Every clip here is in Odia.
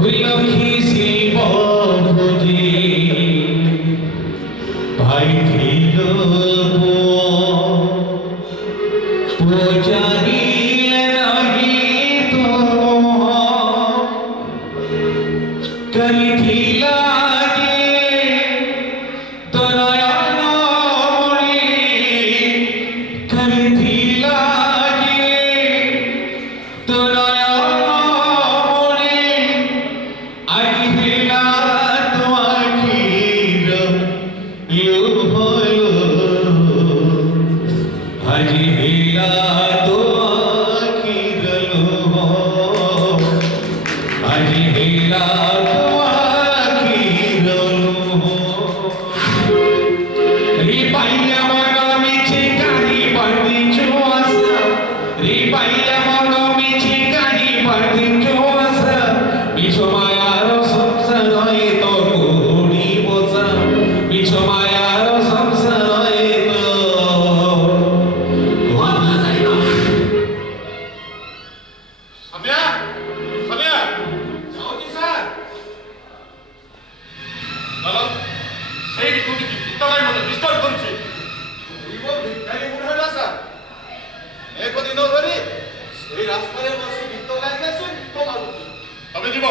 লক্ষ্মী শিব ভোজি ভাই ছিল পূজারিলে নাহি তো কলিথিলা যে তনয়ন মণি কলিথিলা যে তনয়ন মণি আজি হেলা তো আখির লোভ আজি হেলা তো আখির লোভ আজি হেলা তো আখির লোভ রে পাইয়া মন মিছে কানি বাঁধিছো আশা রে পাইয়া মন মিছে কানি বাঁধিছো আশা মিছো মায়ার সংসারে তো কোড়ি বসা মিছো মায়ার সংসারে তো ସମୟା ସମୟା ଯାଉଛି ସାର୍ ଭଲ ସେଇଠି କୋଉଠି ଗୀତଗାଇ ମୋତେ ଡିଷ୍ଟର୍ବ କରୁଛି ଭିକାରୀ ବୁଢ଼ା ହେଲା ସାର୍ ଏକ ଦିନ ଧରି ସେଇ ରାସ୍ତାରେ ବସି ଗୀତ ଗାଇକି ଆସି ଗୀତ ମାରୁଛି ତମେ ଯିବ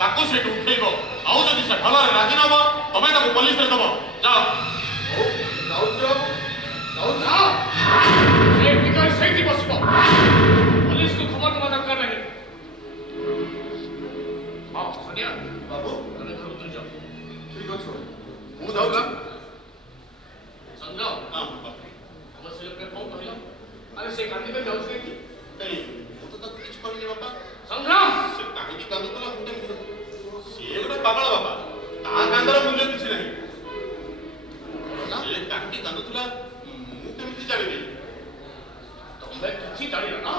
ତାକୁ ସେଇଠୁ ଉଠେଇବ ଆଉ ଯଦି ସେ ଭଲରେ ରାଜି ନବ ତମେ ତାକୁ ପୋଲିସରେ ଦବ ଯାଅ ହଉ ଯାଉଛି ବାବୁ ଯାଉ ସେ ଭିକାରୀ ସେଇଠି ବସିବ ପୋଲିସକୁ ଖବର ଦେବା ଦରକାର ନାହିଁ ହଁ ସନିଆ ବାବୁ ତମେ ଘର ଭିତରୁ ଯାଅ ଠିକ ଅଛି ମୁଁ ଯାଉଛି ସଂଗ୍ରାମ ଆମ ସିଲେକ୍ଟର କଣ କହିଲ ଆରେ ସେ କାନ୍ଦିବେ ଯାଉଛି କାହିଁକି ମୁଁ ତ ତାକୁ କିଛି କହିନି ବାପା ସଂଗ୍ରାମ ସେ କାହିଁକି କାନ୍ଦୁଥିଲା ମୁଁ କେମିତି ସିଏ ଗୋଟେ ପାଗଳ ବାପା ତା କାନ୍ଦର ମୂଲ୍ୟ କିଛି ନାହିଁ ସେ କାହିଁକି କାନ୍ଦୁଥିଲା ମୁଁ କେମିତି ଜାଣିବି ତମେ କିଛି ଜାଣିଲ ନା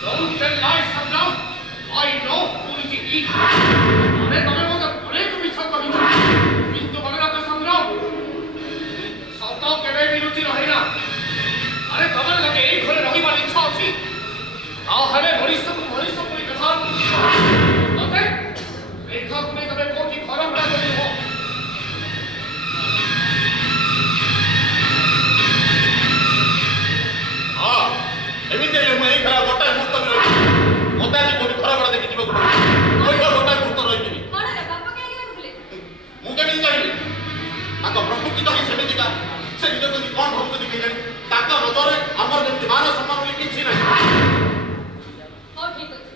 Don't tell lies, Sangram. I know who is he. अरे तमें वो जब बड़े को बिछा कभी किंतु बगैर तो संग्राम सौता के वे भी रुचि रहे ना अरे तमें लगे एक घरे रही वाली इच्छा होती आओ हमें मरीजों को कथा अरे रेखा को नहीं तमें कोई खराब ना करी हो हाँ ଏମିତି ମୁଁ ଏଇ ଖେଳ ଗୋଟାଏ ମୁହୂର୍ତ୍ତ ବି ରହିବି ମୋତେ ଆଜି କୋଉଠି ଖରା ବड़ा ଦେଖି ଯିବାକୁ ପଡ଼ିବ ଗୋଟାଏ ମୁହୂର୍ତ୍ତ ରହିବିନି ମୁଁ କେମିତି ଜାଣିବି ତାଙ୍କ ପ୍ରକୃତି ତ ହିଁ ସେମିତିକା ସେ ନିଜକୁ ଯଦି କ'ଣ ଭାବୁଛନ୍ତି କେଜାଣି ତାଙ୍କ ନଜରରେ ଆମର ଯେମିତି ମାନ ସମ୍ମାନ ବୋଲି କିଛି ନାହିଁ ହଉ ଠିକ ଅଛି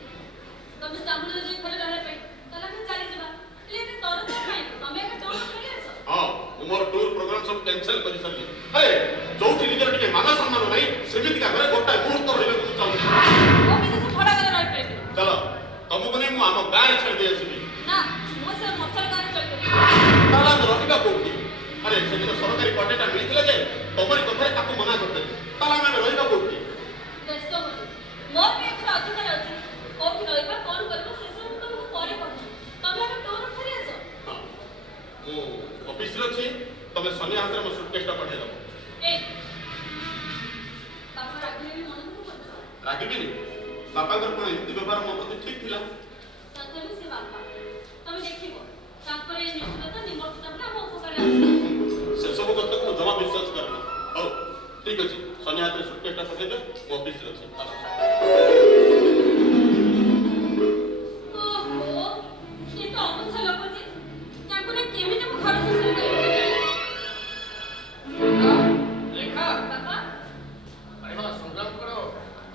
ତମେ ଚାହୁଁଛ ଯଦି ଘରେ ରହିବା ପାଇଁ ତାହେଲେ ଆମେ ଚାଲିଯିବା ହେଲେ ଏତେ ତରତ କାଇଁ ତମେ ଏକ ଟୁର ଖେଳି ଆସ ହଁ ମୁଁ ମୋର ଟୁର ପ୍ରୋଗ୍ରାମ ସବୁ କ୍ୟାନସେଲ କରିସାରିଲି ଆରେ ଯୋଉଠି ନିଜର ଟିକେ ମାନ ସମ୍ମାନ ନାହିଁ ସେମିତିକା ଘରେ ଗୋଟାଏ ମୁହୂର୍ତ୍ତ ରହିବାକୁ ମୁଁ ଚାହୁଁଛି ମୁଁ ବିଦେଶ ଭଡ଼ା କରି ରହିପାରିବି ଚାଲ ତମକୁ ନେଇ ମୁଁ ଆମ ଗାଁରେ ଛାଡ଼ି ଦେଇ ଆସିବି ନା ମୁଁ ସେ ମଫସଲ ଗାଁରେ ଚଳିପାରିବି ତାହେଲେ ଆମେ ରହିବା କୋଉଠି ଆରେ ସେଦିନ ସରକାରୀ କ୍ୱାର୍ଟରଟା ମିଳିଥିଲା ଯେ ତମରି କଥାରେ ତାକୁ ମନା କରିଦେଲି ତାହେଲେ ଆମେ ରହିବା କୋଉଠି ବ୍ୟସ୍ତ ହୁଅନି ମୋ ବି ଏଥିରେ ଅଧିକାର ଅଛି କୋଉଠି ରହିବା କ'ଣ କରିବା ସେସବୁ ତମକୁ ପରେ କହିବି ତମେ ଆଗ ଟୁର ଫେରି ଆସ ହଁ ମୁଁ ଅଫିସରେ ଅଛି ତମେ ସନିଆ ହାତରେ ମୋ ସୁଟକେସଟା ପଠେଇଦେବ ଏ ବାପା ରାଗିଲେ ବି ମନେ ଦୁଃଖ କରୁଛ ରାଗିବିନି ବାପାଙ୍କର କ'ଣ ଏମିତି ବ୍ୟବହାର ମୋ ପ୍ରତି ଠିକ ଥିଲା ତଥାପି ସେ ବାପା ତମେ ଦେଖିବ ତାଙ୍କର ଏ ନିଷ୍ଠୁରତା ନିମର୍ତ୍ତତା ବଲେ ଆମ ଉପକାରରେ ଆସିବ ସେସବୁ କଥାକୁ ମୁଁ ଜମା ବିଶ୍ୱାସ କରେନା ହଉ ଠିକ ଅଛି ସନିଆ ହାତରେ ସୁଟକେସଟା ପଠେଇଦିଅ ମୁଁ ଅଫିସରେ ଅଛି ଓହୋ ଏ ତ ଅବୁଝା ଲୋକ ଯେ ତାଙ୍କୁ ନା କେମିତି ମୁଁ ଘର ଶେଷ କରିବି ରେଖା ବାପା ଆରେ ବାବା ସଂଗ୍ରାମଙ୍କର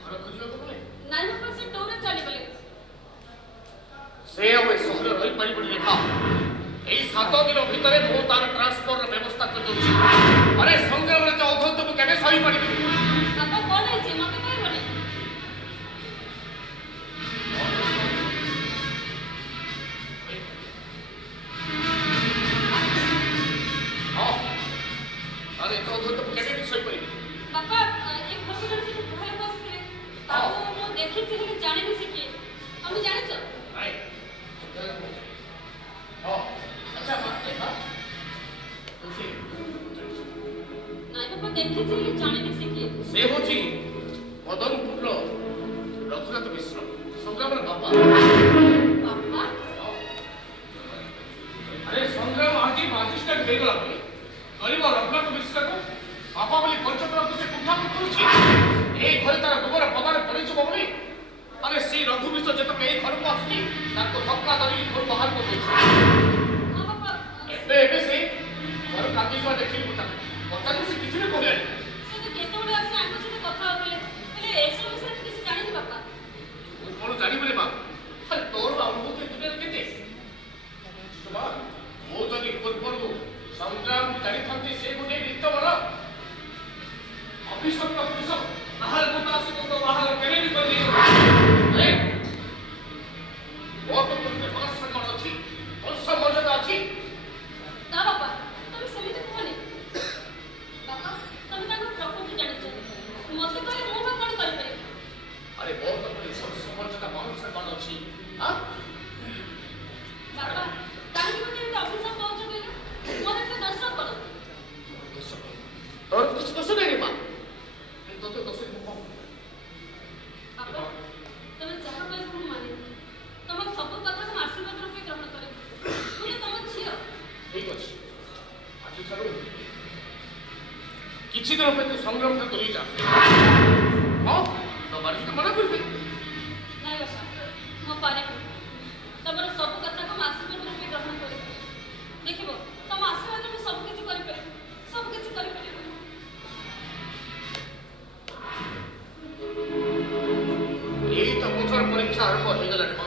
ଘର ଖୋଜିବାକୁ ଗଲେ ନାଇଁ ବାପା ସେ ଟୁରରେ ଚାଲିଗଲେ ସେ ଆଉ ଏ ସହରରେ ରହିପାରିବନି ରେଖା ଏଇ 7 ଦିନ ଭିତରେ ମୁଁ ତାର ଟ୍ରାନ୍ସଫରର ବ୍ୟବସ୍ଥା କରିଦେଉଛି ଆରେ ସଂଗ୍ରାମରେ ଯୋଉ ଅଧନ୍ତ ମୁଁ କେବେ ସହିପାରିବି ବାପା କ'ଣ ହେଇଛି ମତେ କହିବନି ହଁ ଆରେ ଏ ଅଧନ୍ତ ମୁଁ କେବେ ବି ସହିପାରିବି ବାପା ଏ ଘରକୁ ଜଣେ ସେଠି ବୁଢ଼ା ଲୋକ ଆସିଥିଲେ ତାକୁ ମୁଁ ଦେଖିଛି ହେଲେ ଜାଣିନି ସେ କିଏ ତମେ ଜାଣିଛ ନାଇଁ ହଁ ଆଚ୍ଛା ରେଖା ନାଇଁ ବାପା ଦେଖିଛି ହେଲେ ଜାଣିନି ସେ କିଏ ସେ ହେଉଛି ମଦନପୁରର ରଘୁନାଥ ମିଶ୍ର ସଂଗ୍ରାମର ବାପା ବାପା ଆରେ ସେ ରଘୁବଂଶ ଯେତେବେଳେ ଏଇ ଘରକୁ ଆସୁଛି ତାକୁ ଧକ୍କା ଧରିକି ଘରୁ ବାହାର କରିଦେଉଛି। ହଁ ବାପା ଏବେ ସେ ଘର କାନ୍ଦିଯିବା ଦେଖିଲି ମୁଁ ତାକୁ ପଚାରି ସେ କିଛି ବି କହିଲାନି। ସେ ତ କେତେବେଳେ ଆସି ଆଙ୍କ ସହିତ କଥା ହଉଥିଲେ ହେଲେ ଏସବୁ ବିଷୟରେ ମୁଁ କିଛି ଜାଣିନି ବାପା। ମୁଁ କଣ ଜାଣିବିନି ମା? ଆରେ ତୋର ଅନୁଭୂତି ଦୁନିଆରେ କେତେ? ମା ମୁଁ ଯଦି ପୂର୍ବରୁ ସଂଗ୍ରାମ ଜାଣିଥାନ୍ତି ସେ ଗୋଟେ ନିତ୍ୟବର ଅଭିଶପ୍ତ ପୁରୁଷ ତାହେଲେ ମୁଁ ତା ସହିତ ବାହାର କେବେ ବି କରିଦେଇଛି। ମୋ ତ ପ୍ରତି ମନସ୍ସମ୍ମାନ ଅଛି, ବଂଶ ମର୍ଯ୍ୟାଦା ଅଛି। ନା ବାପା ତମେ ସେମିତି କୁହନି। ବାପା ତମେ ତାଙ୍କ ପ୍ରକୃତି ଜାଣିଛ, ମତେ କହିଲେ ମୁଁ ବା କଣ କରିପାରିବି? ଆରେ ମୋ ତ ପ୍ରତି ବଂଶ ମର୍ଯ୍ୟାଦା ମନସ୍ସମ୍ମାନ ଅଛି। ଆଁ ବାପା କାହିଁକି ମୋତେ ଏମିତି ଅଭିଶାପ ଦଉଛ କହିଲ? ମୋତେ ଟିକେ ଦୋଷ କର। ତୋର କିଛି ଦୋଷ ନାହିଁ ମା, ତୋତେ ଦୋଷ ମୁଁ କଣ? ବାପା ତମେ ଯାହା କହିବ ମୁଁ ମାନିବି। ତମ ସବୁ କଥାକୁ ମୁଁ ଆଶୀର୍ବାଦ ରୂପେ ଗ୍ରହଣ କରେ। ମୁଁ ତ ତମ ଝିଅ। ଠିକ ଅଛି, ଆଜିଠାରୁ କିଛି ଦିନ ପାଇଁ ତୁ ସଂଗ୍ରାମଟା ଦୂରେଇ ଯା। ହଁ ତ ବାড়ি ତ ମନା କରିବି। ନାଇଁ ବାପା ମୁଁ ପାରିବି। ତମର ସବୁ କଥାକୁ ମୁଁ ଆଶୀର୍ବାଦ ରୂପେ ଗ୍ରହଣ କରିବି। ଦେଖିବ ତମ ଆଶୀର୍ବାଦରେ ମୁଁ ସବୁ କିଛି କରିପାରିବି, ସବୁ କିଛି କରିପାରିବି। ଏଇ ତ କଠୋର ପରୀକ୍ଷା ଆରମ୍ଭ ହେଇଗଲାଣି ମା।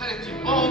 ଆରେ ଯିବ ଆଉ